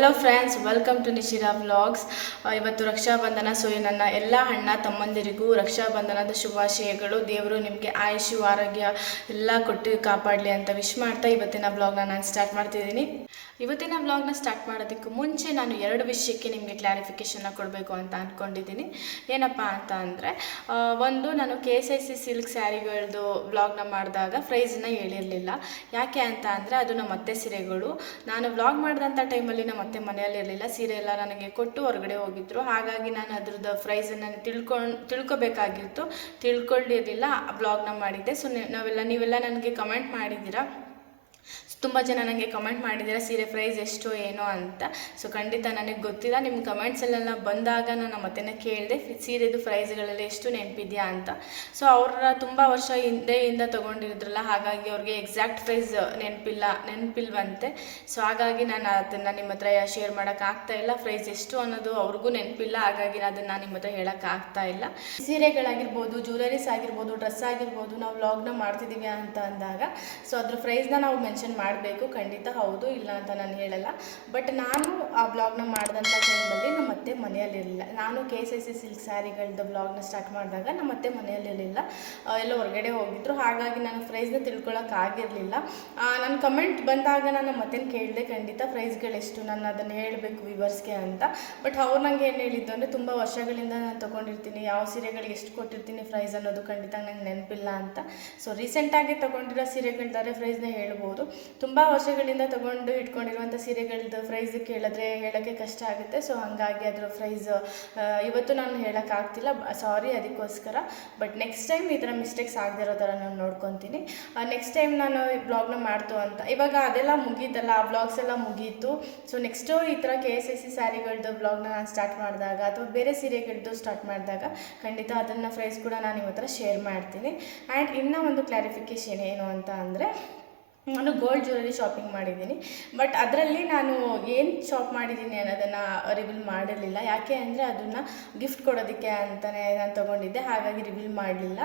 Hello friends, welcome to Nishira vlogs. ಇವತ್ತು Rakshabandhan. So ನನ್ನ ಎಲ್ಲ ಅಣ್ಣ ತಮ್ಮಂದಿರಿಗೂ ರಕ್ಷಾಬಂಧನದ ಶುಭಾಶಯಗಳು. ದೇವರು ನಿಮಗೆ ಆಯುಷು ಆರೋಗ್ಯ ಎಲ್ಲ ಕೊಟ್ಟು ಕಾಪಾಡಲಿ ಅಂತ ವಿಶ್ ಮಾಡ್ತಾ ಇವತ್ತಿನ ವ್ಲಾಗ್ನ ನಾನು ಸ್ಟಾರ್ಟ್ ಮಾಡ್ತಿದ್ದೀನಿ. ಇವತ್ತಿನ ವ್ಲಾಗ್ನ ಸ್ಟಾರ್ಟ್ ಮಾಡೋದಕ್ಕೂ ಮುಂಚೆ ನಾನು 2 ವಿಷಯಕ್ಕೆ ನಿಮಗೆ ಕ್ಲಾರಿಫಿಕೇಷನ್ನ ಕೊಡಬೇಕು ಅಂತ ಅಂದ್ಕೊಂಡಿದ್ದೀನಿ. ಏನಪ್ಪ ಅಂತ ಅಂದರೆ, ಒಂದು, ನಾನು KSIC ಸಿಲ್ಕ್ ಸ್ಯಾರಿಗಳದ್ದು ವ್ಲಾಗ್ನ ಮಾಡಿದಾಗ ಪ್ರೈಸ್ನ ಹೇಳಿರಲಿಲ್ಲ. ಯಾಕೆ ಅಂತ ಅಂದರೆ ಅದು ನಮ್ಮ ಅತ್ತೆ ಸೀರೆಗಳು. ನಾನು ವ್ಲಾಗ್ ಮಾಡಿದಂಥ ಟೈಮಲ್ಲಿ ನಮ್ಮ ಅತ್ತೆ ಮನೆಯಲ್ಲಿರಲಿಲ್ಲ. ಸೀರೆ ಎಲ್ಲ ನನಗೆ ಕೊಟ್ಟು ಹೊರಗಡೆ ಹೋಗಿದ್ರು. ಹಾಗಾಗಿ ನಾನು ಅದ್ರದ್ದು ಪ್ರೈಸನ್ನು ತಿಳ್ಕೊಬೇಕಾಗಿತ್ತು. ತಿಳ್ಕೊಂಡಿರಲಿಲ್ಲ, ವ್ಲಾಗ್ನ ಮಾಡಿದ್ದೆ. ಸೊ ನೀವೆಲ್ಲ ನನಗೆ ಕಮೆಂಟ್ ಮಾಡಿದ್ದೀರಾ. ತುಂಬ ಜನ ನನಗೆ ಕಮೆಂಟ್ ಮಾಡಿದ್ದೀರಾ ಸೀರೆ ಪ್ರೈಸ್ ಎಷ್ಟು ಏನೋ ಅಂತ. ಸೊ ಖಂಡಿತ ನನಗೆ ಗೊತ್ತಿಲ್ಲ. ನಿಮ್ಮ ಕಮೆಂಟ್ಸಲ್ಲೆಲ್ಲ ಬಂದಾಗ ನಾನು ಮತ್ತೆನೇ ಕೇಳಿದೆ ಸೀರೆದು ಪ್ರೈಸ್ಗಳೆಲ್ಲ ಎಷ್ಟು ನೆನಪಿದೆಯಾ ಅಂತ. ಸೊ ಅವ್ರ ತುಂಬ ವರ್ಷ ಹಿಂದೆಯಿಂದ ತೊಗೊಂಡಿದ್ರಲ್ಲ, ಹಾಗಾಗಿ ಅವ್ರಿಗೆ ಎಕ್ಸಾಕ್ಟ್ ಪ್ರೈಸ್ ನೆನಪಿಲ್ವಂತೆ. ಸೊ ಹಾಗಾಗಿ ನಾನು ಅದನ್ನು ನಿಮ್ಮ ಹತ್ರ ಶೇರ್ ಮಾಡೋಕ್ಕಾಗ್ತಾಯಿಲ್ಲ. ಪ್ರೈಸ್ ಎಷ್ಟು ಅನ್ನೋದು ಅವ್ರಿಗೂ ನೆನಪಿಲ್ಲ. ಹಾಗಾಗಿ ಅದನ್ನು ನಿಮ್ಮ ಹತ್ರ ಹೇಳೋಕ್ಕಾಗ್ತಾ ಇಲ್ಲ. ಸೀರೆಗಳಾಗಿರ್ಬೋದು, ಜ್ಯುವೆಲರೀಸ್ ಆಗಿರ್ಬೋದು, ಡ್ರೆಸ್ ಆಗಿರ್ಬೋದು, ನಾವು ವ್ಲಾಗ್ನ ಮಾಡ್ತಿದ್ದೀವಿ ಅಂತ ಅಂದಾಗ ಸೊ ಅದ್ರ ಪ್ರೈಸ್ನ ನಾವು ಮೆನ್ಷನ್ ಮಾಡಬೇಕು. ಖಂಡಿತ ಹೌದು, ಇಲ್ಲ ಅಂತ ನಾನು ಹೇಳಲ್ಲ. ಬಟ್ ನಾನು ಆ ವ್ಲಾಗ್ನ ಮಾಡಿದಂಥ ಟೈಮಲ್ಲಿ ನಮ್ಮ ಅತ್ತೆ ಮನೆಯಲ್ಲಿರಲಿಲ್ಲ. ನಾನು KSIC ಸಿಲ್ಕ್ ಸ್ಯಾರಿಗಳದ್ದು ವ್ಲಾಗ್ನ ಸ್ಟಾರ್ಟ್ ಮಾಡಿದಾಗ ನಮ್ಮ ಅತ್ತೆ ಮನೆಯಲ್ಲಿರಲಿಲ್ಲ, ಎಲ್ಲ ಹೊರಗಡೆ ಹೋಗಿದ್ರು. ಹಾಗಾಗಿ ನಾನು ಪ್ರೈಸ್ನ ತಿಳ್ಕೊಳ್ಳೋಕ್ಕಾಗಿರಲಿಲ್ಲ. ನನ್ನ ಕಮೆಂಟ್ ಬಂದಾಗ ನಾನು ಮತ್ತೇನು ಕೇಳಿದೆ, ಖಂಡಿತ ಪ್ರೈಸ್ಗಳೆಷ್ಟು ನಾನು ಅದನ್ನು ಹೇಳಬೇಕು ವ್ಯೂವರ್ಸ್ಗೆ ಅಂತ. ಬಟ್ ಅವ್ರು ನನಗೆ ಏನು ಹೇಳಿದ್ದು ಅಂದರೆ, ತುಂಬ ವರ್ಷಗಳಿಂದ ನಾನು ತೊಗೊಂಡಿರ್ತೀನಿ, ಯಾವ ಸೀರೆಗಳಿಗೆ ಎಷ್ಟು ಕೊಟ್ಟಿರ್ತೀನಿ ಪ್ರೈಸ್ ಅನ್ನೋದು ಖಂಡಿತ ನಂಗೆ ನೆನಪಿಲ್ಲ ಅಂತ. ಸೊ ರೀಸೆಂಟಾಗಿ ತೊಗೊಂಡಿರೋ ಸೀರೆಗಳ್ದಾರೆ ಪ್ರೈಸ್ನ ಹೇಳ್ಬೋದು. ತುಂಬ ವರ್ಷಗಳಿಂದ ತೊಗೊಂಡು ಇಟ್ಕೊಂಡಿರುವಂಥ ಸೀರೆಗಳದ್ದು ಪ್ರೈಸ್ ಕೇಳಿದ್ರೆ ಹೇಳೋಕ್ಕೆ ಕಷ್ಟ ಆಗುತ್ತೆ. ಸೊ ಹಾಗಾಗಿ ಅದರ ಪ್ರೈಸ್ ಇವತ್ತು ನಾನು ಹೇಳೋಕ್ಕಾಗ್ತಿಲ್ಲ, ಸಾರಿ ಅದಕ್ಕೋಸ್ಕರ. ಬಟ್ ನೆಕ್ಸ್ಟ್ ಟೈಮ್ ಈ ಥರ ಮಿಸ್ಟೇಕ್ಸ್ ಆಗದಿರೋ ಥರ ನಾನು ನೋಡ್ಕೊತೀನಿ. ನೆಕ್ಸ್ಟ್ ಟೈಮ್ ನಾನು ವ್ಲಾಗ್ನ ಮಾಡ್ತು ಅಂತ. ಇವಾಗ ಅದೆಲ್ಲ ಮುಗೀತಲ್ಲ, ಆ ವ್ಲಾಗ್ಸ್ ಎಲ್ಲ ಮುಗೀತು. ಸೊ ನೆಕ್ಸ್ಟು ಈ ಥರ KSIC ಸ್ಯಾರಿಗಳದ್ದು ವ್ಲಾಗ್ನ ನಾನು ಸ್ಟಾರ್ಟ್ ಮಾಡಿದಾಗ ಅಥವಾ ಬೇರೆ ಸೀರೆಗಳದ್ದು ಸ್ಟಾರ್ಟ್ ಮಾಡಿದಾಗ ಖಂಡಿತ ಅದನ್ನು ಪ್ರೈಸ್ ಕೂಡ ನಾನು ನಿಮ್ಮ ಹತ್ರ ಶೇರ್ ಮಾಡ್ತೀನಿ. ಆ್ಯಂಡ್ ಇನ್ನೂ ಒಂದು ಕ್ಲಾರಿಫಿಕೇಷನ್ ಏನು ಅಂತ ಅಂದರೆ, ನಾನು ಗೋಲ್ಡ್ ಜ್ಯುವೆಲರಿ ಶಾಪಿಂಗ್ ಮಾಡಿದ್ದೀನಿ. ಬಟ್ ಅದರಲ್ಲಿ ನಾನು ಏನು ಶಾಪ್ ಮಾಡಿದ್ದೀನಿ ಅನ್ನೋದನ್ನು ರಿವೀಲ್ ಮಾಡಿರಲಿಲ್ಲ. ಯಾಕೆ ಅಂದರೆ ಅದನ್ನು ಗಿಫ್ಟ್ ಕೊಡೋದಕ್ಕೆ ಅಂತಲೇ ನಾನು ತೊಗೊಂಡಿದ್ದೆ, ಹಾಗಾಗಿ ರಿವೀಲ್ ಮಾಡಲಿಲ್ಲ.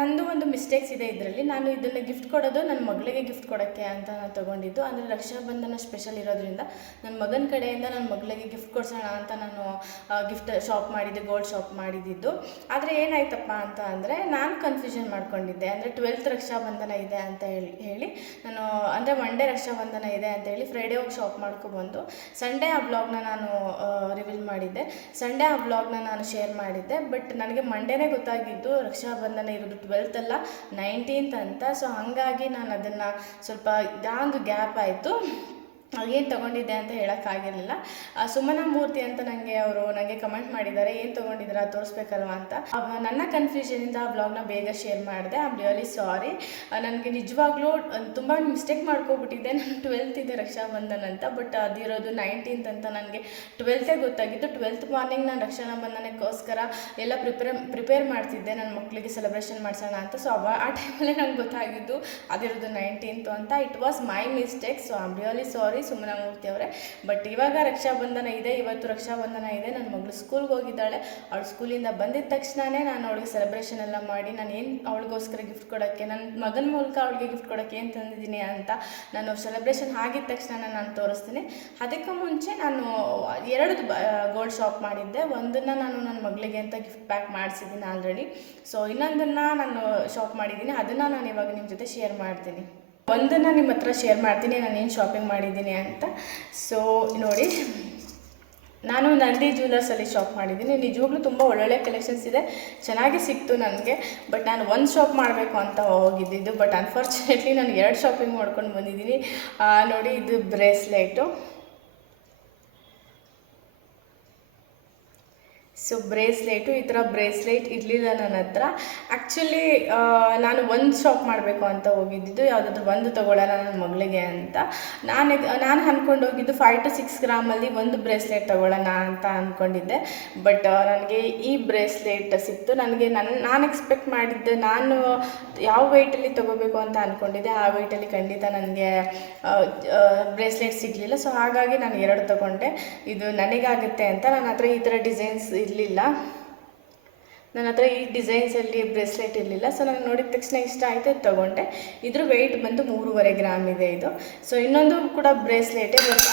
ನಂದು ಒಂದು ಮಿಸ್ಟೇಕ್ಸ್ ಇದೆ ಇದರಲ್ಲಿ. ನಾನು ಇದನ್ನು ಗಿಫ್ಟ್ ಕೊಡೋದು ನನ್ನ ಮಗಳಿಗೆ ಗಿಫ್ಟ್ ಕೊಡೋಕ್ಕೆ ಅಂತ ನಾನು ತೊಗೊಂಡಿದ್ದು. ಅಂದರೆ ರಕ್ಷಾಬಂಧನ ಸ್ಪೆಷಲ್ ಇರೋದ್ರಿಂದ ನನ್ನ ಮಗನ ಕಡೆಯಿಂದ ನನ್ನ ಮಗಳಿಗೆ ಗಿಫ್ಟ್ ಕೊಡ್ಸೋಣ ಅಂತ ನಾನು ಗಿಫ್ಟ್ ಶಾಪ್ ಮಾಡಿದ್ದೆ, ಗೋಲ್ಡ್ ಶಾಪ್ ಮಾಡಿದ್ದು. ಆದರೆ ಏನಾಯ್ತಪ್ಪ ಅಂತ ಅಂದರೆ, ನಾನು ಕನ್ಫ್ಯೂಷನ್ ಮಾಡ್ಕೊಂಡಿದ್ದೆ. ಅಂದರೆ 12th ರಕ್ಷಾಬಂಧನ ಇದೆ ಅಂತ ಹೇಳಿ ನಾನು, ಅಂದರೆ ಮಂಡೇ ರಕ್ಷಾಬಂಧನ ಇದೆ ಅಂತ ಹೇಳಿ ಫ್ರೈಡೇ ಹೋಗಿ ಶಾಪ್ ಮಾಡ್ಕೊಬಂದು ಸಂಡೇ ಆ ವ್ಲಾಗ್ನ ನಾನು ರಿವೀಲ್ ಮಾಡಿದ್ದೆ. ಸಂಡೇ ಆ ವ್ಲಾಗ್ನ ನಾನು ಶೇರ್ ಮಾಡಿದ್ದೆ. ಬಟ್ ನನಗೆ ಮಂಡೇನೇ ಗೊತ್ತಾಗಿದ್ದು ರಕ್ಷಾಬಂಧನ ಇರೋದು 12th ಅಲ್ಲ 19th ಅಂತ. ಸೊ ಹಾಗಾಗಿ ನಾನು ಅದನ್ನು ಸ್ವಲ್ಪ ಲಾಂಗ್ ಗ್ಯಾಪ್ ಆಯಿತು, ಏನು ತೊಗೊಂಡಿದ್ದೆ ಅಂತ ಹೇಳೋಕ್ಕಾಗಿರಲಿಲ್ಲ. ಸುಮನಾ ಮೂರ್ತಿ ಅಂತ ನನಗೆ ಕಮೆಂಟ್ ಮಾಡಿದ್ದಾರೆ, ಏನು ತೊಗೊಂಡಿದ್ದೀರಾ ತೋರಿಸ್ಬೇಕಲ್ವ ಅಂತ. ನನ್ನ ಕನ್ಫ್ಯೂಷನಿಂದ ಆ ವ್ಲಾಗ್ನ ಬೇಗ ಶೇರ್ ಮಾಡಿದೆ. ಐ ಆಮ್ ರಿಯಲಿ ಸಾರಿ. ನನಗೆ ನಿಜವಾಗ್ಲೂ ತುಂಬ ಮಿಸ್ಟೇಕ್ ಮಾಡ್ಕೊಬಿಟ್ಟಿದ್ದೆ. ನಾನು 12th ಇದೆ ರಕ್ಷಾಬಂಧನ ಅಂತ, ಬಟ್ ಅದಿರೋದು 19th ಅಂತ ನನಗೆ 12th ಗೊತ್ತಾಗಿತ್ತು. 12th ಮಾರ್ನಿಂಗ್ ನಾನು ರಕ್ಷಾಬಂಧನಕ್ಕೋಸ್ಕರ ಎಲ್ಲ ಪ್ರಿಪೇರ್ ಮಾಡ್ತಿದ್ದೆ, ನನ್ನ ಮಕ್ಕಳಿಗೆ ಸೆಲೆಬ್ರೇಷನ್ ಮಾಡಿಸೋಣ ಅಂತ. ಸೊ ಆ ಟೈಮಲ್ಲೇ ನನಗೆ ಗೊತ್ತಾಗಿದ್ದು ಅದಿರೋದು 19th ಅಂತ. It was my mistake. So I am really sorry Sumana Murthy ಅವರೇ. ಬಟ್ ಇವಾಗ ರಕ್ಷಾಬಂಧನ ಇದೆ, ಇವತ್ತು ರಕ್ಷಾಬಂಧನ ಇದೆ. ನನ್ನ ಮಗಳು ಸ್ಕೂಲ್ಗೆ ಹೋಗಿದ್ದಾಳೆ. ಅವಳು ಸ್ಕೂಲಿಂದ ಬಂದಿದ್ದ ತಕ್ಷಣವೇ ನಾನು ಅವಳಿಗೆ ಸೆಲೆಬ್ರೇಷನ್ ಎಲ್ಲ ಮಾಡಿ, ನಾನು ಏನು ಅವಳಿಗೋಸ್ಕರ ಗಿಫ್ಟ್ ಕೊಡೋಕ್ಕೆ, ನನ್ನ ಮಗನ ಮೂಲಕ ಅವಳಿಗೆ ಗಿಫ್ಟ್ ಕೊಡೋಕ್ಕೆ ಏನು ತಂದಿದ್ದೀನಿ ಅಂತ ನಾನು ಸೆಲೆಬ್ರೇಷನ್ ಆಗಿದ ತಕ್ಷಣ ನಾನು ತೋರಿಸ್ತೀನಿ. ಅದಕ್ಕೂ ಮುಂಚೆ ನಾನು 2 ಗೋಲ್ಡ್ ಶಾಪ್ ಮಾಡಿದ್ದೆ. ಒಂದನ್ನು ನಾನು ನನ್ನ ಮಗಳಿಗೆ ಅಂತ ಗಿಫ್ಟ್ ಪ್ಯಾಕ್ ಮಾಡಿಸಿದ್ದೀನಿ ಆಲ್ರೆಡಿ. ಸೊ ಇನ್ನೊಂದನ್ನು ನಾನು ಶಾಪ್ ಮಾಡಿದ್ದೀನಿ, ಅದನ್ನು ನಾನು ಇವಾಗ ನಿಮ್ಮ ಜೊತೆ ಶೇರ್ ಮಾಡ್ತೀನಿ. ಒಂದನ್ನು ನಿಮ್ಮ ಹತ್ರ ಶೇರ್ ಮಾಡ್ತೀನಿ ನಾನು ಏನು ಶಾಪಿಂಗ್ ಮಾಡಿದ್ದೀನಿ ಅಂತ. ಸೊ ನೋಡಿ, ನಾನು ನಂದಿ ಜ್ಯುವೆಲರ್ಸಲ್ಲಿ ಶಾಪ್ ಮಾಡಿದ್ದೀನಿ. ನಿಜವಾಗ್ಲೂ ತುಂಬ ಒಳ್ಳೊಳ್ಳೆ ಕಲೆಕ್ಷನ್ಸ್ ಇದೆ, ಚೆನ್ನಾಗಿ ಸಿಕ್ತು ನನಗೆ. ಬಟ್ ನಾನು ಒಂದು ಶಾಪ್ ಮಾಡಬೇಕು ಅಂತ ಹೋಗಿದ್ದಿದ್ದು. ಬಟ್ ಅನ್ಫಾರ್ಚುನೇಟ್ಲಿ ನಾನು 2 ಶಾಪಿಂಗ್ ಮಾಡ್ಕೊಂಡು ಬಂದಿದ್ದೀನಿ. ನೋಡಿ, ಇದು ಬ್ರೇಸ್ಲೆಟು. ಸೊ ಬ್ರೇಸ್ಲೆಟು, ಈ ಥರ ಬ್ರೇಸ್ಲೆಟ್ ಇರಲಿಲ್ಲ ನನ್ನ ಹತ್ರ. ಆ್ಯಕ್ಚುಲಿ ನಾನು ಒಂದು ಶಾಪ್ ಮಾಡಬೇಕು ಅಂತ ಹೋಗಿದ್ದಿದ್ದು, ಯಾವುದಾದ್ರೂ ಒಂದು ತೊಗೊಳ್ಳೋಣ ನನ್ನ ಮಗಳಿಗೆ ಅಂತ. ನಾನು ಅಂದ್ಕೊಂಡು ಹೋಗಿದ್ದು 5 to 6 ಗ್ರಾಮಲ್ಲಿ ಒಂದು ಬ್ರೇಸ್ಲೆಟ್ ತೊಗೊಳ್ಳೋಣ ಅಂತ ಅಂದ್ಕೊಂಡಿದ್ದೆ. ಬಟ್ ನನಗೆ ಈ ಬ್ರೇಸ್ಲೆಟ್ ಸಿಕ್ತು. ನಾನು ಎಕ್ಸ್ಪೆಕ್ಟ್ ಮಾಡಿದ್ದೆ, ನಾನು ಯಾವ ವೆಯ್ಟಲ್ಲಿ ತೊಗೋಬೇಕು ಅಂತ ಅಂದ್ಕೊಂಡಿದ್ದೆ ಆ ವೆಯ್ಟಲ್ಲಿ ಖಂಡಿತ ನನಗೆ ಬ್ರೇಸ್ಲೆಟ್ ಸಿಗಲಿಲ್ಲ. ಸೊ ಹಾಗಾಗಿ ನಾನು 2 ತೊಗೊಂಡೆ. ಇದು ನನಗಾಗುತ್ತೆ ಅಂತ ನನ್ನ ಹತ್ರ ಈ ಥರ ಡಿಸೈನ್ಸ್ ಇರಲಿಲ್ಲ. ನನ್ನ ಹತ್ರ ಈ ಡಿಸೈನ್ಸಲ್ಲಿ ಬ್ರೇಸ್ಲೆಟ್ ಇರಲಿಲ್ಲ. ಸೊ ನನಗೆ ನೋಡಿದ ತಕ್ಷಣ ಇಷ್ಟ ಆಯಿತು, ತೊಗೊಂಡೆ. ಇದ್ರ ವೆಯ್ಟ್ ಬಂದು 3.5 ಗ್ರಾಮ್ ಇದೆ ಇದು. ಸೊ ಇನ್ನೊಂದು ಕೂಡ ಬ್ರೇಸ್ಲೆಟೇ, ಬಟ್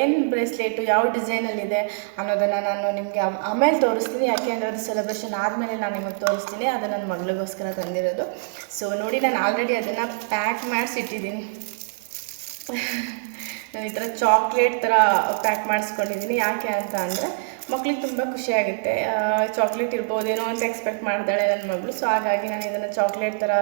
ಏನು ಬ್ರೇಸ್ಲೆಟು ಯಾವ ಡಿಸೈನಲ್ಲಿದೆ ಅನ್ನೋದನ್ನು ನಾನು ನಿಮಗೆ ಆಮೇಲೆ ತೋರಿಸ್ತೀನಿ. ಯಾಕೆ ಅಂದರೆ ಅದು ಸೆಲೆಬ್ರೇಷನ್ ಆದಮೇಲೆ ನಾನು ನಿಮಗೆ ತೋರಿಸ್ತೀನಿ. ಅದು ನನ್ನ ಮಗಳಿಗೋಸ್ಕರ ತಂದಿರೋದು. ಸೊ ನೋಡಿ, ನಾನು ಆಲ್ರೆಡಿ ಅದನ್ನು ಪ್ಯಾಕ್ ಮಾಡಿಸಿಟ್ಟಿದ್ದೀನಿ. ನಾನು ಈ ಥರ ಚಾಕ್ಲೇಟ್ ಥರ ಪ್ಯಾಕ್ ಮಾಡಿಸ್ಕೊಂಡಿದ್ದೀನಿ. ಯಾಕೆ ಅಂತ ಅಂದರೆ ಮಕ್ಳಿಗೆ ತುಂಬ ಖುಷಿಯಾಗುತ್ತೆ. ಚಾಕ್ಲೇಟ್ ಇರ್ಬೋದೇನೋ ಅಂತ ಎಕ್ಸ್ಪೆಕ್ಟ್ ಮಾಡ್ತಾಳೆ ನನ್ನ ಮಗಳು. ಸೊ ಹಾಗಾಗಿ ನಾನು ಇದನ್ನು ಚಾಕ್ಲೇಟ್ ಥರ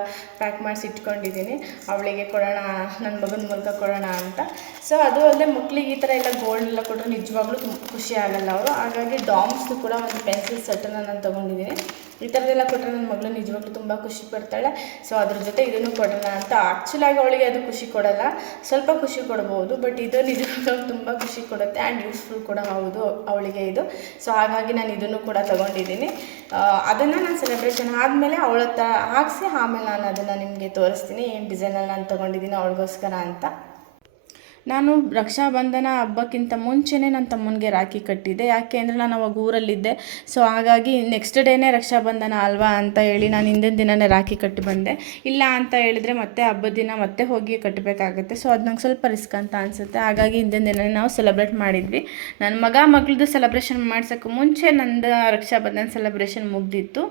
ಪ್ಯಾಕ್ ಮಾಡಿಸಿ ಇಟ್ಕೊಂಡಿದ್ದೀನಿ, ಅವಳಿಗೆ ಕೊಡೋಣ, ನನ್ನ ಮಗನ ಮೂಲಕ ಕೊಡೋಣ ಅಂತ. ಸೊ ಅದು ಅಲ್ಲದೆ ಮಕ್ಳಿಗೆ ಈ ಥರ ಎಲ್ಲ ಗೋಲ್ಡ್ ಎಲ್ಲ ಕೊಟ್ಟರೆ ನಿಜವಾಗ್ಲೂ ತುಂಬ ಖುಷಿ ಆಗಲ್ಲ ಅವರು. ಹಾಗಾಗಿ ಡಾಮ್ಸ್ದು ಕೂಡ ಒಂದು ಪೆನ್ಸಿಲ್ ಸೆಟ್ಟನ್ನು ನಾನು ತೊಗೊಂಡಿದ್ದೀನಿ. ಈ ಥರದ್ದೆಲ್ಲ ಕೊಟ್ಟರೆ ನನ್ನ ಮಗಳು ನಿಜವಾಗ್ಲೂ ತುಂಬ ಖುಷಿ ಪಡ್ತಾಳೆ. ಸೊ ಅದ್ರ ಜೊತೆ ಇದನ್ನು ಕೊಡೋಣ ಅಂತ. ಆ್ಯಕ್ಚುಲಾಗಿ ಅವಳಿಗೆ ಅದು ಖುಷಿ ಕೊಡಲ್ಲ, ಸ್ವಲ್ಪ ಖುಷಿ ಕೊಡ್ಬೋದು, ಬಟ್ ಇದು ನಿಜವಾಗ್ಲೂ ತುಂಬ ಖುಷಿ ಕೊಡುತ್ತೆ ಆ್ಯಂಡ್ ಯೂಸ್ಫುಲ್ ಕೂಡ ಹೌದು ಅವಳಿಗೆ ಇದು. ಸೊ ಹಾಗಾಗಿ ನಾನು ಇದನ್ನು ಕೂಡ ತೊಗೊಂಡಿದ್ದೀನಿ. ಅದನ್ನು ನಾನು ಸೆಲೆಬ್ರೇಷನ್ ಆದಮೇಲೆ ಅವಳ ಹತ್ರ ಹಾಕಿಸಿ ಆಮೇಲೆ ನಾನು ಅದನ್ನು ನಿಮಗೆ ತೋರಿಸ್ತೀನಿ ಏನು ಡಿಸೈನಲ್ಲಿ ನಾನು ತೊಗೊಂಡಿದ್ದೀನಿ ಅವಳಿಗೋಸ್ಕರ ಅಂತ. ನಾನು ರಕ್ಷಾಬಂಧನ ಹಬ್ಬಕ್ಕಿಂತ ಮುಂಚೆನೇ ನನ್ನ ತಮ್ಮನಿಗೆ ರಾಖಿ ಕಟ್ಟಿದ್ದೆ. ಯಾಕೆ ಅಂದರೆ ನಾನು ಅವಾಗ ಊರಲ್ಲಿದ್ದೆ. ಸೊ ಹಾಗಾಗಿ ನೆಕ್ಸ್ಟ್ ಡೇನೇ ರಕ್ಷಾಬಂಧನ ಅಲ್ವಾ ಅಂತ ಹೇಳಿ ನಾನು ಹಿಂದಿನ ದಿನವೇ ರಾಖಿ ಕಟ್ಟಿ ಬಂದೆ. ಇಲ್ಲ ಅಂತ ಹೇಳಿದರೆ ಮತ್ತೆ ಹಬ್ಬದ ದಿನ ಮತ್ತೆ ಹೋಗಿ ಕಟ್ಟಬೇಕಾಗುತ್ತೆ. ಸೊ ಅದು ನಂಗೆ ಸ್ವಲ್ಪ ರಿಸ್ಕ್ ಅಂತ ಅನಿಸುತ್ತೆ. ಹಾಗಾಗಿ ಹಿಂದಿನ ದಿನವೇ ನಾವು ಸೆಲೆಬ್ರೇಟ್ ಮಾಡಿದ್ವಿ. ನನ್ನ ಮಗಳದ್ದು ಸೆಲೆಬ್ರೇಷನ್ ಮಾಡ್ಸೋಕ್ಕೂ ಮುಂಚೆ ನಂದು ರಕ್ಷಾಬಂಧನ ಸೆಲೆಬ್ರೇಷನ್ ಮುಗ್ದಿತ್ತು.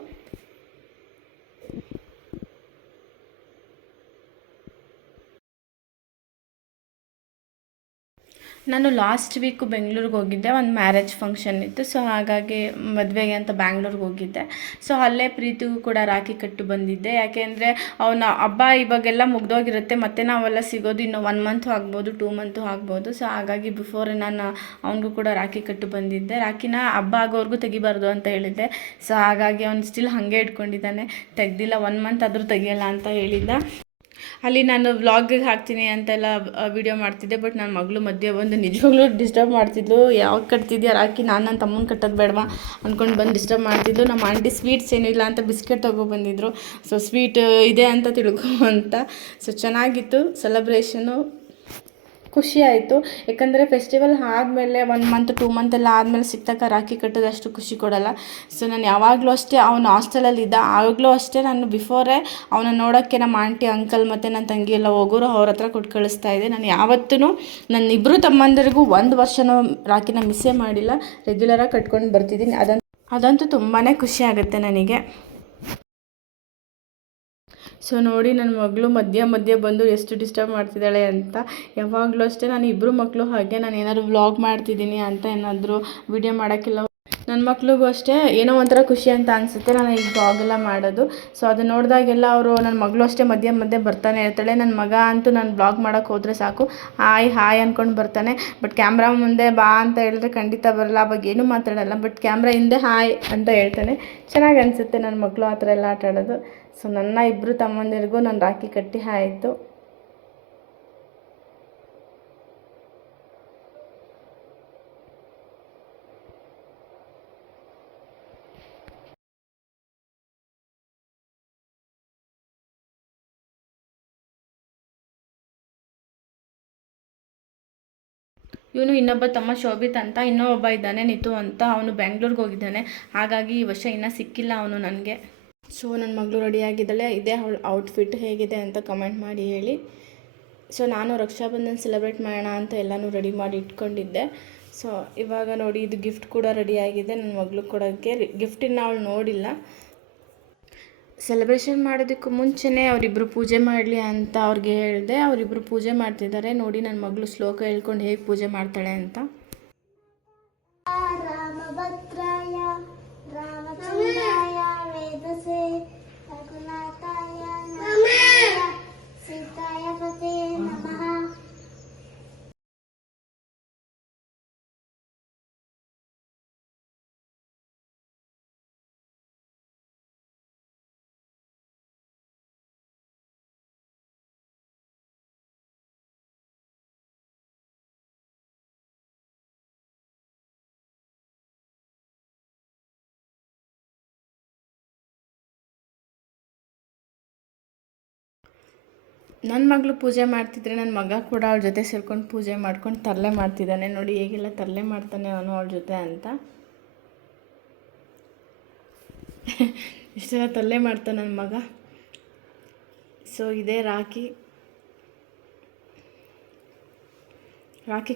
ನಾನು ಲಾಸ್ಟ್ ವೀಕು ಬೆಂಗಳೂರಿಗೆ ಹೋಗಿದ್ದೆ. ಒಂದು ಮ್ಯಾರೇಜ್ ಫಂಕ್ಷನ್ ಇತ್ತು. ಸೊ ಹಾಗಾಗಿ ಮದುವೆಗೆ ಅಂತ ಬ್ಯಾಂಗ್ಳೂರಿಗೆ ಹೋಗಿದ್ದೆ. ಸೊ ಅಲ್ಲೇ ಪ್ರೀತಿಗೂ ಕೂಡ ರಾಖಿ ಕಟ್ಟು ಬಂದಿದ್ದೆ. ಯಾಕೆ ಅಂದರೆ ಅವನ ಹಬ್ಬ ಇವಾಗೆಲ್ಲ ಮುಗ್ದೋಗಿರುತ್ತೆ, ಮತ್ತು ನಾವೆಲ್ಲ ಸಿಗೋದು ಇನ್ನೂ 1 ಮಂತು ಆಗ್ಬೋದು, 2 ಮಂತು ಆಗ್ಬೋದು. ಸೊ ಹಾಗಾಗಿ ಬಿಫೋರ್ ನಾನು ಅವನಿಗೂ ಕೂಡ ರಾಖಿ ಕಟ್ಟು ಬಂದಿದ್ದೆ. ರಾಖಿನ ಹಬ್ಬ ಆಗೋವರೆಗೂ ತೆಗಿಬಾರ್ದು ಅಂತ ಹೇಳಿದ್ದೆ. ಸೊ ಹಾಗಾಗಿ ಅವ್ನು ಸ್ಟಿಲ್ ಹಾಗೆ ಇಟ್ಕೊಂಡಿದ್ದಾನೆ, ತೆಗ್ದಿಲ್ಲ. 1 ಮಂತ್ ಆದರೂ ತೆಗಿಯಲ್ಲ ಅಂತ ಹೇಳಿದ್ದ. ಅಲ್ಲಿ ನಾನು ವ್ಲಾಗಿಗೆ ಹಾಕ್ತೀನಿ ಅಂತೆಲ್ಲ ವೀಡಿಯೋ ಮಾಡ್ತಿದ್ದೆ. ಬಟ್ ನನ್ನ ಮಗಳು ಮಧ್ಯೆ ಬಂದು ನಿಜವಾಗ್ಲೂ ಡಿಸ್ಟರ್ಬ್ ಮಾಡ್ತಿದ್ಲು. ಯಾವಾಗ ಕಟ್ತಿದ್ಯಾ ರಾಖಿ, ನಾನು ನನ್ನ ತಮ್ಮನ ಕಟ್ಟೋದು ಬೇಡವಾ ಅಂದ್ಕೊಂಡು ಬಂದು ಡಿಸ್ಟರ್ಬ್ ಮಾಡ್ತಿದ್ಲು. ನಮ್ಮ ಆಂಟಿ ಸ್ವೀಟ್ಸ್ ಏನಿಲ್ಲ ಅಂತ ಬಿಸ್ಕೆಟ್ ತೊಗೊಬಂದಿದ್ರು. ಸೊ ಸ್ವೀಟ್ ಇದೆ ಅಂತ ತಿಳ್ಕೊ ಅಂತ. ಸೊ ಚೆನ್ನಾಗಿತ್ತು ಸೆಲೆಬ್ರೇಷನು, ಖುಷಿ ಆಯಿತು. ಯಾಕಂದರೆ ಫೆಸ್ಟಿವಲ್ ಆದಮೇಲೆ 1 ಮಂತ್ 2 ಮಂತೆಲ್ಲ ಆದಮೇಲೆ ಸಿಕ್ತಕ್ಕ ರಾಖಿ ಕಟ್ಟೋದು ಅಷ್ಟು ಖುಷಿ ಕೊಡೋಲ್ಲ. ಸೊ ನಾನು ಯಾವಾಗಲೂ ಅಷ್ಟೇ, ಅವನು ಹಾಸ್ಟೆಲಲ್ಲಿದ್ದ ಆವಾಗಲೂ ಅಷ್ಟೇ, ನಾನು ಬಿಫೋರೇ ಅವನ ನೋಡೋಕ್ಕೆ ನಮ್ಮ ಆಂಟಿ ಅಂಕಲ್ ಮತ್ತು ನನ್ನ ತಂಗಿ ಎಲ್ಲ ಹೋಗೋರು, ಅವ್ರ ಹತ್ರ ಕೊಟ್ಟು ಕಳಿಸ್ತಾ ಇದ್ದೆ. ನಾನು ಯಾವತ್ತೂ ನನ್ನ ಇಬ್ಬರು ತಮ್ಮಂದರಿಗೂ 1 ವರ್ಷನೂ ರಾಖಿನ ಮಿಸ್ಸೇ ಮಾಡಿಲ್ಲ, ರೆಗ್ಯುಲರಾಗಿ ಕಟ್ಕೊಂಡು ಬರ್ತಿದ್ದೀನಿ. ಅದಂತೂ ತುಂಬಾ ಖುಷಿ ಆಗುತ್ತೆ ನನಗೆ. ಸೊ ನೋಡಿ, ನನ್ನ ಮಗಳು ಮಧ್ಯೆ ಬಂದು ಎಷ್ಟು ಡಿಸ್ಟರ್ಬ್ ಮಾಡ್ತಿದ್ದಾಳೆ ಅಂತ. ಯಾವಾಗಲೂ ಅಷ್ಟೇ ನಾನು ಇಬ್ಬರು ಮಕ್ಕಳು ಹಾಗೆ, ನಾನು ಏನಾದ್ರು ವ್ಲಾಗ್ ಮಾಡ್ತಿದ್ದೀನಿ ಅಂತ ಏನಾದರೂ ವಿಡಿಯೋ ಮಾಡೋಕ್ಕಿಲ್ಲ. ನನ್ನ ಮಕ್ಳಿಗೂ ಅಷ್ಟೇ ಏನೋ ಒಂಥರ ಖುಷಿ ಅಂತ ಅನಿಸುತ್ತೆ ನಾನು ಈಗ ವ್ಲಾಗೆಲ್ಲ ಮಾಡೋದು. ಸೊ ಅದು ನೋಡಿದಾಗೆಲ್ಲ ಅವರು, ನನ್ನ ಮಗಳು ಅಷ್ಟೇ ಮಧ್ಯೆ ಬರ್ತಾನೆ ಇರ್ತಾಳೆ. ನನ್ನ ಮಗ ಅಂತೂ ನಾನು ವ್ಲಾಗ್ ಮಾಡೋಕ್ಕೆ ಹೋದರೆ ಸಾಕು, ಹಾಯ್ ಅಂದ್ಕೊಂಡು ಬರ್ತಾನೆ. ಬಟ್ ಕ್ಯಾಮ್ರಾ ಮುಂದೆ ಬಾ ಅಂತ ಹೇಳಿದ್ರೆ ಖಂಡಿತ ಬರಲ್ಲ, ಅವಾಗ ಏನೂ ಮಾತಾಡೋಲ್ಲ. ಬಟ್ ಕ್ಯಾಮ್ರಾ ಹಿಂದೆ ಹಾಯ್ ಅಂತ ಹೇಳ್ತಾನೆ. ಚೆನ್ನಾಗಿ ಅನಿಸುತ್ತೆ ನನ್ನ ಮಕ್ಕಳು ಆ ಥರ ಎಲ್ಲ ಆಟ ಆಡೋದು. ಸೊ ನನ್ನ ಇಬ್ಬರು ತಮ್ಮಂದಿರಿಗೂ ನಾನು ರಾಖಿ ಕಟ್ಟಿ ಆಯಿತು. ಇವನು ಇನ್ನೊಬ್ಬ ತಮ್ಮ ಶೋಭಿತ್ ಅಂತ, ಇನ್ನೊಬ್ಬ ಇದ್ದಾನೆ ನಿತು ಅಂತ. ಅವನು ಬೆಂಗ್ಳೂರಿಗೆ ಹೋಗಿದ್ದಾನೆ. ಹಾಗಾಗಿ ಈ ವರ್ಷ ಇನ್ನೂ ಸಿಕ್ಕಿಲ್ಲ ಅವನು ನನಗೆ. ಸೊ ನನ್ನ ಮಗಳು ರೆಡಿಯಾಗಿದ್ದಾಳೆ. ಇದೇ ಅವಳ ಔಟ್ಫಿಟ್ ಹೇಗಿದೆ ಅಂತ ಕಮೆಂಟ್ ಮಾಡಿ ಹೇಳಿ. ಸೊ ನಾನು ರಕ್ಷಾಬಂಧನ ಸೆಲೆಬ್ರೇಟ್ ಮಾಡೋಣ ಅಂತ ಎಲ್ಲನೂ ರೆಡಿ ಮಾಡಿ ಇಟ್ಕೊಂಡಿದ್ದೆ. ಸೊ ಇವಾಗ ನೋಡಿ, ಇದು ಗಿಫ್ಟ್ ಕೂಡ ರೆಡಿಯಾಗಿದೆ ನನ್ನ ಮಗಳು ಕೊಡೋಕ್ಕೆ. ಗಿಫ್ಟಿನ ಅವಳು ನೋಡಿಲ್ಲ. ಸೆಲೆಬ್ರೇಷನ್ ಮಾಡೋದಕ್ಕೂ ಮುಂಚೆನೇ ಅವರಿಬ್ಬರು ಪೂಜೆ ಮಾಡಲಿ ಅಂತ ಅವ್ರಿಗೆ ಹೇಳಿದೆ. ಅವರಿಬ್ಬರು ಪೂಜೆ ಮಾಡ್ತಿದ್ದಾರೆ. ನೋಡಿ ನನ್ನ ಮಗಳು ಶ್ಲೋಕ ಹೇಳ್ಕೊಂಡು ಹೇಗೆ ಪೂಜೆ ಮಾಡ್ತಾಳೆ ಅಂತ. ರಾಮಭದ್ರಾಯ ರಾಮಚಂದ್ರಾಯ ವೇದಸೆ ರಘುನಾಥಾಯ ಸೀತಾಯ ಪತೆ ನಮಃ. ನನ್ನ ಮಗಳು ಪೂಜೆ ಮಾಡ್ತಿದ್ರೆ ನನ್ನ ಮಗ ಕೂಡ ಅವಳ ಜೊತೆ ಸೇರ್ಕೊಂಡು ಪೂಜೆ ಮಾಡ್ಕೊಂಡು ತರಲೆ ಮಾಡ್ತಿದ್ದಾನೆ. ನೋಡಿ ಹೇಗೆಲ್ಲ ತರಲೆ ಮಾಡ್ತಾನೆ ಅವನು ಅವಳ ಜೊತೆ ಅಂತ. ಇಷ್ಟೆಲ್ಲ ತೊಲ್ಲೆ ಮಾಡ್ತಾನೆ ನನ್ನ ಮಗ. ಸೊ ಇದೇ ರಾಖಿ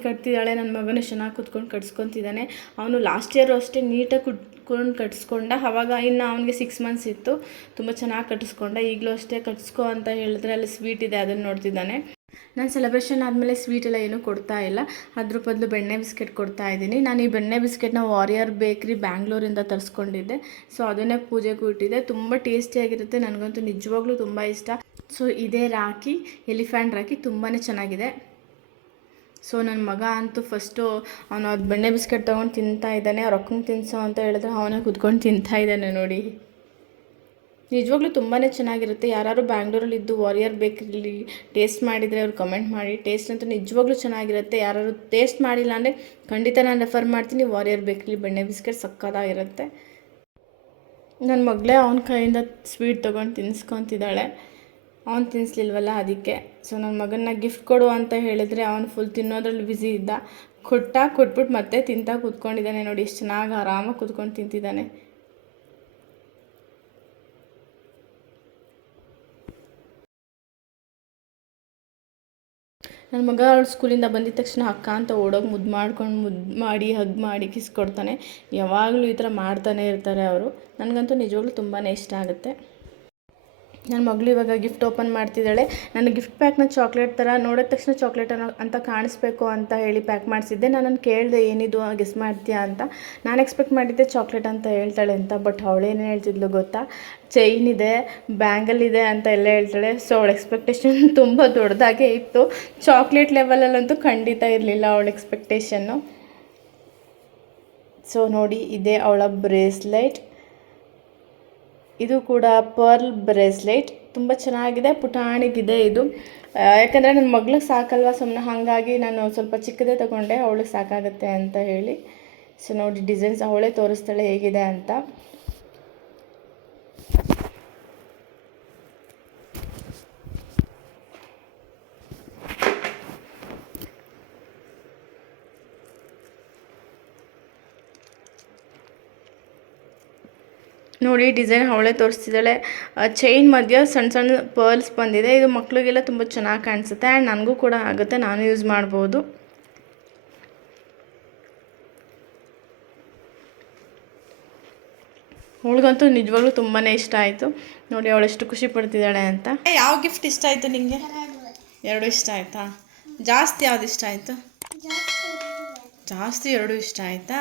ಕಟ್ತಿದ್ದಾಳೆ. ನನ್ನ ಮಗನೂ ಚೆನ್ನಾಗಿ ಕುತ್ಕೊಂಡು ಕಟ್ಸ್ಕೊತಿದ್ದಾನೆ. ಅವನು ಲಾಸ್ಟ್ ಇಯರು ಅಷ್ಟೇ ನೀಟಾಗಿ ಕುತ್ಕೊಂಡು ಕಟ್ಸ್ಕೊಂಡ. ಆವಾಗ ಇನ್ನು ಅವನಿಗೆ 6 ಮಂತ್ಸ್ ಇತ್ತು. ತುಂಬ ಚೆನ್ನಾಗಿ ಕಟ್ಟಿಸ್ಕೊಂಡ. ಈಗಲೂ ಅಷ್ಟೇ ಕಟ್ಸ್ಕೊ ಅಂತ ಹೇಳಿದ್ರೆ ಅಲ್ಲಿ ಸ್ವೀಟ್ ಇದೆ, ಅದನ್ನು ನೋಡ್ತಿದ್ದಾನೆ. ನಾನು ಸೆಲೆಬ್ರೇಷನ್ ಆದಮೇಲೆ ಸ್ವೀಟ್ ಎಲ್ಲ ಏನೂ ಕೊಡ್ತಾ ಇಲ್ಲ, ಅದ್ರ ಬದಲು ಬೆಣ್ಣೆ ಬಿಸ್ಕೆಟ್ ಕೊಡ್ತಾ ಇದ್ದೀನಿ. ನಾನು ಈ ಬೆಣ್ಣೆ ಬಿಸ್ಕೆಟ್ನ ವಾರಿಯರ್ ಬೇಕ್ರಿ ಬ್ಯಾಂಗ್ಳೂರಿಂದ ತರಿಸ್ಕೊಂಡಿದ್ದೆ. ಸೊ ಅದನ್ನೇ ಪೂಜೆಗೂ ಇಟ್ಟಿದ್ದೆ. ತುಂಬ ಟೇಸ್ಟಿಯಾಗಿರುತ್ತೆ, ನನಗಂತೂ ನಿಜವಾಗ್ಲೂ ತುಂಬ ಇಷ್ಟ. ಸೊ ಇದೇ ರಾಖಿ, ಎಲಿಫೆಂಟ್ ರಾಖಿ, ತುಂಬಾ ಚೆನ್ನಾಗಿದೆ. ಸೊ ನನ್ನ ಮಗ ಅಂತೂ ಫಸ್ಟು ಅವನು ಅದು ಬೆಣ್ಣೆ ಬಿಸ್ಕೆಟ್ ತೊಗೊಂಡು ತಿಂತಾ ಇದ್ದಾನೆ. ಅವ್ರ ಅಕ್ಕಂಗೆ ತಿನ್ಸೋ ಅಂತ ಹೇಳಿದ್ರೆ ಅವನೇ ಕುತ್ಕೊಂಡು ತಿಂತಾ ಇದ್ದಾನೆ ನೋಡಿ. ನಿಜವಾಗ್ಲೂ ತುಂಬಾ ಚೆನ್ನಾಗಿರುತ್ತೆ. ಯಾರು ಬ್ಯಾಂಗ್ಳೂರಲ್ಲಿದ್ದು ವಾರಿಯರ್ ಬೇಕ್ರಿಲಿ ಟೇಸ್ಟ್ ಮಾಡಿದರೆ ಅವ್ರು ಕಮೆಂಟ್ ಮಾಡಿ. ಟೇಸ್ಟ್ ಅಂತೂ ನಿಜವಾಗ್ಲೂ ಚೆನ್ನಾಗಿರುತ್ತೆ. ಯಾರು ಟೇಸ್ಟ್ ಮಾಡಿಲ್ಲ ಅಂದರೆ ಖಂಡಿತ ನಾನು ರೆಫರ್ ಮಾಡ್ತೀನಿ. ವಾರಿಯರ್ ಬೇಕ್ರಿಲಿ ಬೆಣ್ಣೆ ಬಿಸ್ಕೆಟ್ ಸಕ್ಕತ್ತಾಗಿರುತ್ತೆ. ನನ್ನ ಮಗಳೇ ಅವನ ಕೈಯಿಂದ ಸ್ವೀಟ್ ತೊಗೊಂಡು ತಿನ್ನಿಸ್ಕೊತಿದ್ದಾಳೆ. ಅವನು ತಿನ್ನಿಸ್ಲಿಲ್ವಲ್ಲ ಅದಕ್ಕೆ. ಸೊ ನನ್ನ ಮಗನ್ನ ಗಿಫ್ಟ್ ಕೊಡು ಅಂತ ಹೇಳಿದರೆ ಅವನು ಫುಲ್ ತಿನ್ನೋದ್ರಲ್ಲಿ ಬ್ಯುಸಿ ಇದ್ದ. ಕೊಟ್ಬಿಟ್ಟು ಮತ್ತೆ ತಿಂತಾ ಕೂತ್ಕೊಂಡಿದ್ದಾನೆ ನೋಡಿ. ಎಷ್ಟು ಚೆನ್ನಾಗಿ ಆರಾಮಾಗಿ ಕೂತ್ಕೊಂಡು ತಿಂತಿದ್ದಾನೆ. ನನ್ನ ಮಗ ಅವಳು ಸ್ಕೂಲಿಂದ ಬಂದಿದ್ದ ತಕ್ಷಣ ಅಕ್ಕ ಅಂತ ಓಡೋಗಿ ಮುದ್ದು ಮಾಡಿ ಹಗ್ ಮಾಡಿ ಕಿಸ್ ಕೊಡ್ತಾನೆ. ಯಾವಾಗಲೂ ಈ ಥರ ಮಾಡ್ತಾನೆ ಇರ್ತಾರೆ ಅವರು. ನನಗಂತೂ ನಿಜವಾಗ್ಲೂ ತುಂಬಾ ಇಷ್ಟ ಆಗುತ್ತೆ. ನನ್ನ ಮಗಳು ಇವಾಗ ಗಿಫ್ಟ್ ಓಪನ್ ಮಾಡ್ತಿದ್ದಾಳೆ. ನಾನು ಗಿಫ್ಟ್ ಪ್ಯಾಕ್ನ ಚಾಕ್ಲೇಟ್ ಥರ ನೋಡಿದ ತಕ್ಷಣ ಚಾಕ್ಲೇಟ್ ಅಂತ ಕಾಣಿಸ್ಬೇಕು ಅಂತ ಹೇಳಿ ಪ್ಯಾಕ್ ಮಾಡಿಸಿದ್ದೆ. ನಾನು ಕೇಳಿದೆ ಏನಿದು ಗೆಸ್ ಮಾಡ್ತೀಯಾ ಅಂತ. ನಾನು ಎಕ್ಸ್ಪೆಕ್ಟ್ ಮಾಡಿದ್ದೆ ಚಾಕ್ಲೇಟ್ ಅಂತ ಹೇಳ್ತಾಳೆ ಅಂತ. ಬಟ್ ಅವಳೇನು ಹೇಳ್ತಿದ್ಲು ಗೊತ್ತಾ, ಚೈನ್ ಇದೆ, ಬ್ಯಾಂಗಲ್ ಇದೆ ಅಂತ ಎಲ್ಲ ಹೇಳ್ತಾಳೆ. ಸೊ ಅವಳ ಎಕ್ಸ್ಪೆಕ್ಟೇಷನ್ ತುಂಬ ದೊಡ್ಡದಾಗೇ ಇತ್ತು. ಚಾಕ್ಲೇಟ್ ಲೆವೆಲಲ್ಲಂತೂ ಖಂಡಿತ ಇರಲಿಲ್ಲ ಅವಳ ಎಕ್ಸ್ಪೆಕ್ಟೇಷನ್ನು. ಸೊ ನೋಡಿ, ಇದೇ ಅವಳ ಬ್ರೇಸ್ಲೈಟ್. ಇದು ಕೂಡ ಪರ್ಲ್ ಬ್ರೇಸ್ಲೈಟ್. ತುಂಬ ಚೆನ್ನಾಗಿದೆ, ಪುಟಾಣಿಗಿದೆ ಇದು. ಯಾಕಂದರೆ ನನ್ನ ಮಗ್ಳಿಗೆ ಸಾಕಲ್ವ, ಸುಮ್ಮನೆ ಹಾಗಾಗಿ ನಾನು ಸ್ವಲ್ಪ ಚಿಕ್ಕದೇ ತೊಗೊಂಡೆ, ಅವಳಿಗೆ ಸಾಕಾಗುತ್ತೆ ಅಂತ ಹೇಳಿ. ಸೊ ನೋಡಿ, ಡಿಸೈನ್ಸ್ ಅವಳೇ ತೋರಿಸ್ತಾಳೆ ಹೇಗಿದೆ ಅಂತ. ನೋಡಿ, ಡಿಸೈನ್ ಅವಳೇ ತೋರಿಸ್ತಿದ್ದಾಳೆ. ಚೈನ್ ಮಧ್ಯ ಸಣ್ಣ ಸಣ್ಣ ಪರ್ಲ್ಸ್ ಬಂದಿದೆ. ಇದು ಮಕ್ಕಳಿಗೆಲ್ಲ ತುಂಬ ಚೆನ್ನಾಗಿ ಕಾಣಿಸುತ್ತೆ. ಆ್ಯಂಡ್ ನನಗೂ ಕೂಡ ಆಗುತ್ತೆ, ನಾನು ಯೂಸ್ ಮಾಡ್ಬೋದು. ಅವಳಿಗಂತೂ ನಿಜವಾಗ್ಲೂ ತುಂಬಾ ಇಷ್ಟ ಆಯಿತು. ನೋಡಿ ಅವಳೆಷ್ಟು ಖುಷಿ ಪಡ್ತಿದ್ದಾಳೆ ಅಂತ. ಯಾವ ಗಿಫ್ಟ್ ಇಷ್ಟ ಆಯಿತು ನಿಮಗೆ? ಎರಡು ಇಷ್ಟ ಆಯಿತಾ? ಜಾಸ್ತಿ ಯಾವ್ದು ಇಷ್ಟ ಆಯಿತು? ಜಾಸ್ತಿ ಎರಡು ಇಷ್ಟ ಆಯಿತಾ?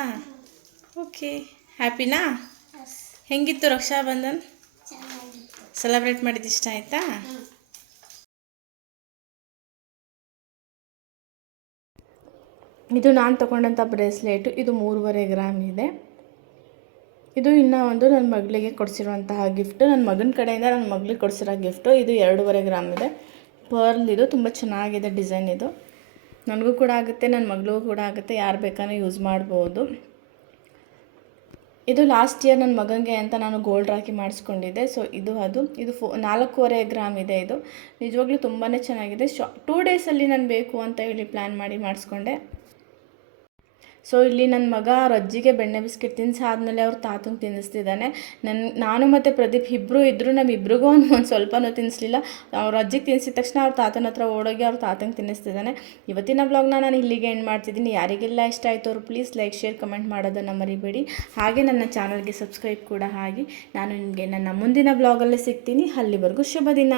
ಓಕೆ, ಹ್ಯಾಪಿನಾ? ಹೆಂಗಿತ್ತು ರಕ್ಷಾಬಂಧನ್? ಸೆಲೆಬ್ರೇಟ್ ಮಾಡಿದ್ದು ಇಷ್ಟ ಆಯಿತಾ? ಇದು ನಾನು ತೊಗೊಂಡಂಥ ಬ್ರೇಸ್ಲೆಟು. ಇದು 3.5 ಗ್ರಾಮ್ ಇದೆ. ಇದು ಇನ್ನೂ ಒಂದು ನನ್ನ ಮಗಳಿಗೆ ಕೊಡಿಸಿರುವಂತಹ ಗಿಫ್ಟು. ನನ್ನ ಮಗನ ಕಡೆಯಿಂದ ನನ್ನ ಮಗಳಿಗೆ ಕೊಡಿಸಿರೋ ಗಿಫ್ಟು. ಇದು 2.5 ಗ್ರಾಮ್ ಇದೆ. ಪರ್ಲ್ ಇದು ತುಂಬ ಚೆನ್ನಾಗಿದೆ ಡಿಸೈನ್. ಇದು ನನಗೂ ಕೂಡ ಆಗುತ್ತೆ, ನನ್ನ ಮಗಳಿಗೂ ಕೂಡ ಆಗುತ್ತೆ. ಯಾರು ಬೇಕಾದ್ರೂ ಯೂಸ್ ಮಾಡ್ಬೋದು. ಇದು ಲಾಸ್ಟ್ ಇಯರ್ ನನ್ನ ಮಗನಿಗೆ ಅಂತ ನಾನು ಗೋಲ್ಡ್ ರಾಖಿ ಮಾಡಿಸ್ಕೊಂಡಿದ್ದೆ. ಸೊ ಇದು 4.5 ಗ್ರಾಮ್ ಇದೆ. ಇದು ನಿಜವಾಗ್ಲೂ ತುಂಬಾ ಚೆನ್ನಾಗಿದೆ. 2 ಡೇಸಲ್ಲಿ ನಾನು ಬೇಕು ಅಂತ ಹೇಳಿ ಪ್ಲ್ಯಾನ್ ಮಾಡಿ ಮಾಡಿಸ್ಕೊಂಡೆ. ಸೊ ಇಲ್ಲಿ ನನ್ನ ಮಗ ಅವ್ರ ಅಜ್ಜಿಗೆ ಬೆಣ್ಣೆ ಬಿಸ್ಕೆಟ್ ತಿನ್ನಿಸಾದ್ಮೇಲೆ ಅವ್ರ ತಾತಂಗೆ ತಿನ್ನಿಸ್ತಿದ್ದಾನೆ. ನಾನು ಮತ್ತು ಪ್ರದೀಪ್ ಇಬ್ಬರು ಇದ್ದರು. ನಮ್ಮಿಬ್ರಿಗೂ ಒಂದು ಸ್ವಲ್ಪನೂ ತಿನ್ನಿಸ್ಲಿಲ್ಲ. ಅವ್ರ ಅಜ್ಜಿಗೆ ತಿನ್ನಿಸಿದ ತಕ್ಷಣ ಅವ್ರ ತಾತನ ಹತ್ರ ಓಡೋಗಿ ಅವ್ರ ತಾತಂಗೆ ತಿನ್ನಿಸ್ತಿದ್ದಾನೆ. ಇವತ್ತಿನ ಬ್ಲಾಗ್ನ ನಾನು ಇಲ್ಲಿಗೆ ಎಂಡ್ ಮಾಡ್ತಿದ್ದೀನಿ. ಯಾರಿಗೆಲ್ಲ ಇಷ್ಟ ಆಯಿತು ಅವರು ಪ್ಲೀಸ್ ಲೈಕ್, ಶೇರ್, ಕಮೆಂಟ್ ಮಾಡೋದನ್ನು ಮರಿಬೇಡಿ. ಹಾಗೆ ನನ್ನ ಚಾನಲ್ಗೆ ಸಬ್ಸ್ಕ್ರೈಬ್ ಕೂಡ ಆಗಿ. ನಾನು ನಿಮಗೆ ನನ್ನ ಮುಂದಿನ ಬ್ಲಾಗಲ್ಲೇ ಸಿಗ್ತೀನಿ. ಅಲ್ಲಿವರೆಗೂ ಶುಭ ದಿನ.